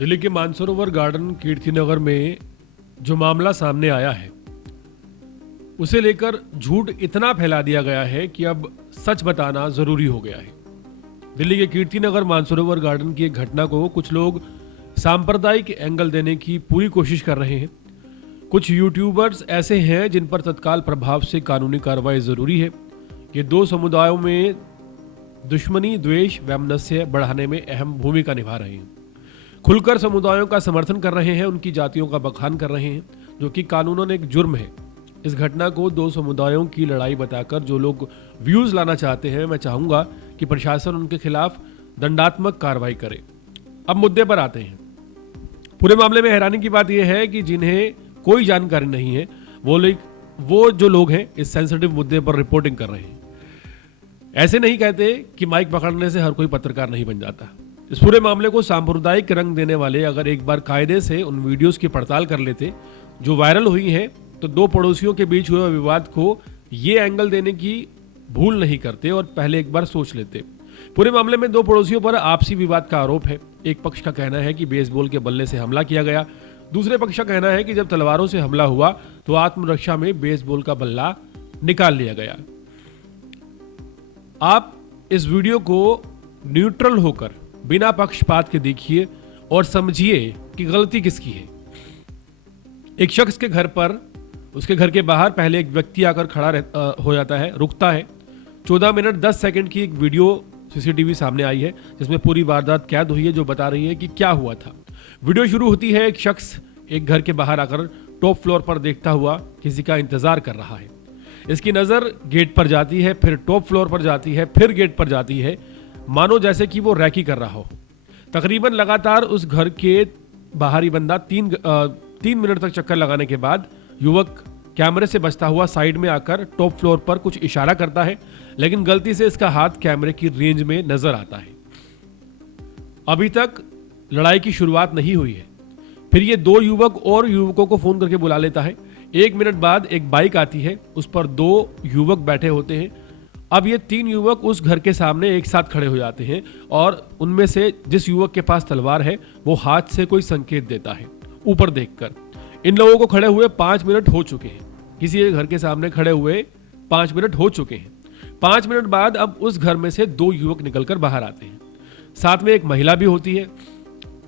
दिल्ली के मानसरोवर गार्डन कीर्तिनगर में जो मामला सामने आया है उसे लेकर झूठ इतना फैला दिया गया है कि अब सच बताना जरूरी हो गया है। दिल्ली के कीर्तिनगर मानसरोवर गार्डन की एक घटना को कुछ लोग सांप्रदायिक एंगल देने की पूरी कोशिश कर रहे हैं। कुछ यूट्यूबर्स ऐसे हैं जिन पर तत्काल प्रभाव से कानूनी कार्रवाई जरूरी है। ये दो समुदायों में दुश्मनी, द्वेष, वैमनस्य बढ़ाने में अहम भूमिका निभा रहे हैं। खुलकर समुदायों का समर्थन कर रहे हैं, उनकी जातियों का बखान कर रहे हैं, जो कि कानूनन एक जुर्म है। इस घटना को दो समुदायों की लड़ाई बताकर जो लोग व्यूज लाना चाहते हैं, मैं चाहूंगा कि प्रशासन उनके खिलाफ दंडात्मक कार्रवाई करे। अब मुद्दे पर आते हैं। पूरे मामले में हैरानी की बात यह है कि जिन्हें कोई जानकारी नहीं है वो जो लोग हैं इस सेंसिटिव मुद्दे पर रिपोर्टिंग कर रहे हैं। ऐसे नहीं कहते कि माइक पकड़ने से हर कोई पत्रकार नहीं बन जाता। इस पूरे मामले को सांप्रदायिक रंग देने वाले अगर एक बार कायदे से उन वीडियोस की पड़ताल कर लेते जो वायरल हुई हैं, तो दो पड़ोसियों के बीच हुए विवाद को ये एंगल देने की भूल नहीं करते और पहले एक बार सोच लेते। पूरे मामले में दो पड़ोसियों पर आपसी विवाद का आरोप है। एक पक्ष का कहना है कि बेसबॉल के बल्ले से हमला किया गया, दूसरे पक्ष का कहना है कि जब तलवारों से हमला हुआ तो आत्मरक्षा में बेसबॉल का बल्ला निकाल लिया गया। आप इस वीडियो को न्यूट्रल होकर बिना पक्षपात के देखिए और समझिए कि गलती किसकी है। एक शख्स के घर पर, उसके घर के बाहर पहले एक व्यक्ति आकर खड़ा हो जाता है, रुकता है। 14 मिनट 10 सेकंड की एक वीडियो सीसीटीवी सामने आई है जिसमें पूरी वारदात कैद हुई है, जो बता रही है कि क्या हुआ था। वीडियो शुरू होती है, एक शख्स एक घर के बाहर आकर टॉप फ्लोर पर देखता हुआ किसी का इंतजार कर रहा है। इसकी नजर गेट पर जाती है, फिर टॉप फ्लोर पर जाती है, फिर गेट पर जाती है, मानो जैसे कि वो रैकी कर रहा हो। तकरीबन लगातार उस घर के बाहरी बंदा 3 मिनट तक चक्कर लगाने के बाद युवक कैमरे से बचता हुआ साइड में आकर टॉप फ्लोर पर कुछ इशारा करता है, लेकिन गलती से इसका हाथ कैमरे की रेंज में नजर आता है। अभी तक लड़ाई की शुरुआत नहीं हुई है। फिर ये दो युवक और युवकों को फोन करके बुला लेता है। 1 मिनट बाद एक बाइक आती है, उस पर 2 युवक बैठे होते हैं। अब ये 3 युवक उस घर के सामने एक साथ खड़े हो जाते हैं और उनमें से जिस युवक के पास तलवार है वो हाथ से कोई संकेत देता है ऊपर देखकर। इन लोगों को खड़े हुए 5 मिनट हो चुके हैं। किसी एक घर के सामने खड़े हुए 5 मिनट हो चुके हैं। 5 मिनट बाद अब उस घर में से 2 युवक निकलकर बाहर आते हैं। साथ में एक महिला भी होती है।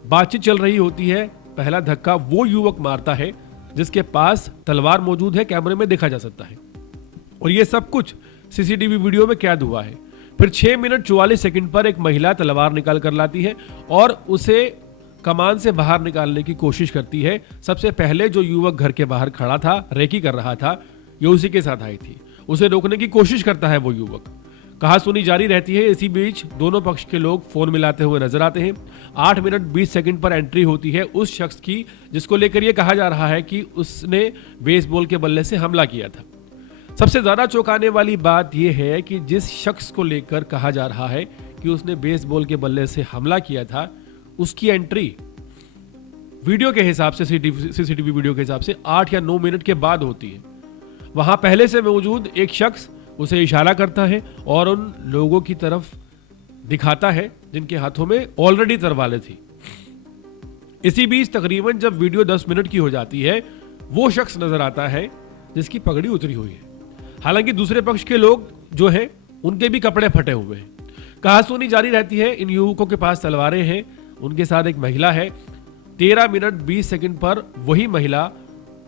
बातचीत चल रही होती है। पहला धक्का वो युवक मारता है जिसके पास तलवार मौजूद है, कैमरे में देखा जा सकता है। और ये सब कुछ सीसीटीवी वीडियो में कैद हुआ है। फिर 6 मिनट 44 सेकंड पर एक महिला तलवार निकाल कर लाती है और उसे कमान से बाहर निकालने की कोशिश करती है। सबसे पहले जो युवक घर के बाहर खड़ा था, रेकी कर रहा था, ये उसी के साथ आई थी। उसे रोकने की कोशिश करता है वो युवक। कहासुनी जारी रहती है। इसी बीच दोनों पक्ष के लोग फोन मिलाते हुए नजर आते हैं। 8 मिनट 20 सेकंड पर एंट्री होती है उस शख्स की जिसको लेकर यह कहा जा रहा है कि उसने बेसबॉल के बल्ले से हमला किया था। सबसे ज्यादा चौंकाने वाली बात यह है कि जिस शख्स को लेकर कहा जा रहा है कि उसने बेसबॉल के बल्ले से हमला किया था, उसकी एंट्री वीडियो के हिसाब से, सीसीटीवी वीडियो के हिसाब से 8 या 9 मिनट के बाद होती है। वहां पहले से मौजूद एक शख्स उसे इशारा करता है और उन लोगों की तरफ दिखाता है जिनके हाथों में ऑलरेडी तलवारें थी। इसी बीच तकरीबन जब वीडियो 10 मिनट की हो जाती है, वो शख्स नजर आता है जिसकी पगड़ी उतरी हुई है। हालांकि दूसरे पक्ष के लोग जो हैं उनके भी कपड़े फटे हुए हैं। कहासुनी जारी रहती है। इन युवकों के पास तलवारें हैं, उनके साथ एक महिला है। 13 मिनट 20 सेकंड पर वही महिला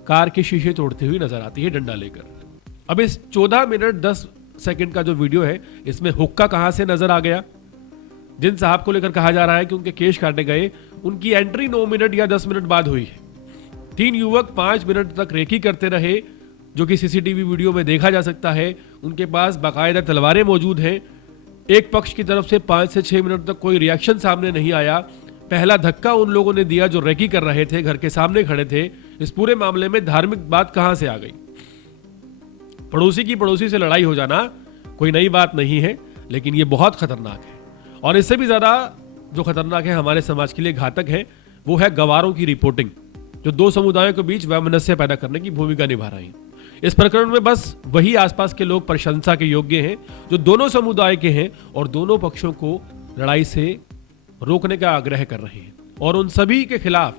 कार के शीशे तोड़ती हुई नजर आती है डंडा लेकर। अब इस 14 मिनट 10 सेकंड का जो वीडियो है, इसमें हुक्का कहां से नजर आ गया? जिन साहब को लेकर कहा जा रहा है कि उनके केश काटे गए, उनकी एंट्री 9 मिनट या 10 मिनट बाद हुई है। 3 युवक 5 मिनट तक रेकी करते रहे, जो कि सीसीटीवी वीडियो में देखा जा सकता है। उनके पास बाकायदा तलवारें मौजूद हैं। एक पक्ष की तरफ से 5 से 6 मिनट तक कोई रिएक्शन सामने नहीं आया। पहला धक्का उन लोगों ने दिया जो रेकी कर रहे थे, घर के सामने खड़े थे। इस पूरे मामले में धार्मिक बात कहां से आ गई? पड़ोसी की पड़ोसी से लड़ाई हो जाना कोई नई बात नहीं है, लेकिन यह बहुत खतरनाक है। और इससे भी ज्यादा जो खतरनाक है, हमारे समाज के लिए घातक है, वो है गवारों की रिपोर्टिंग, जो दो समुदायों के बीच वैमनस्य पैदा करने की भूमिका निभा रही है। इस प्रकरण में बस वही आसपास के लोग प्रशंसा के योग्य हैं जो दोनों समुदाय के हैं और दोनों पक्षों को लड़ाई से रोकने का आग्रह कर रहे हैं। और उन सभी के खिलाफ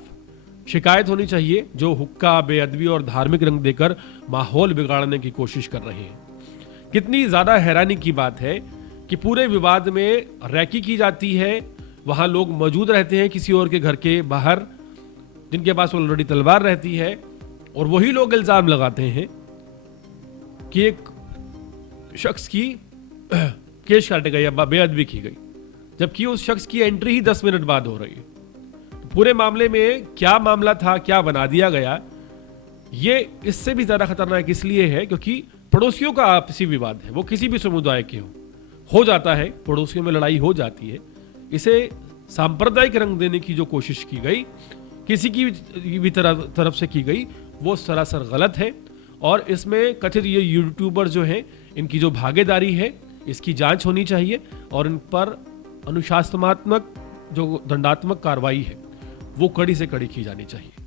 शिकायत होनी चाहिए जो हुक्का, बेअदबी और धार्मिक रंग देकर माहौल बिगाड़ने की कोशिश कर रहे हैं। कितनी ज्यादा हैरानी की बात है कि पूरे विवाद में रैकी की जाती है, वहां लोग मौजूद रहते हैं किसी और के घर के बाहर जिनके पास ऑलरेडी तलवार रहती है, और वही लोग इल्जाम लगाते हैं कि एक शख्स की केश काटे गए या बेअदबी की गई, जबकि उस शख्स की एंट्री ही 10 मिनट बाद हो रही है। तो पूरे मामले में क्या मामला था, क्या बना दिया गया, ये इससे भी ज्यादा खतरनाक इसलिए है क्योंकि पड़ोसियों का आपसी विवाद है, वो किसी भी समुदाय के हो जाता है, पड़ोसियों में लड़ाई हो जाती है। इसे सांप्रदायिक रंग देने की जो कोशिश की गई किसी की भी तरफ से की गई, वो सरासर गलत है। और इसमें कथित ये यूट्यूबर जो हैं, इनकी जो भागीदारी है, इसकी जांच होनी चाहिए और इन पर अनुशासनात्मक जो दंडात्मक कार्रवाई है वो कड़ी से कड़ी की जानी चाहिए।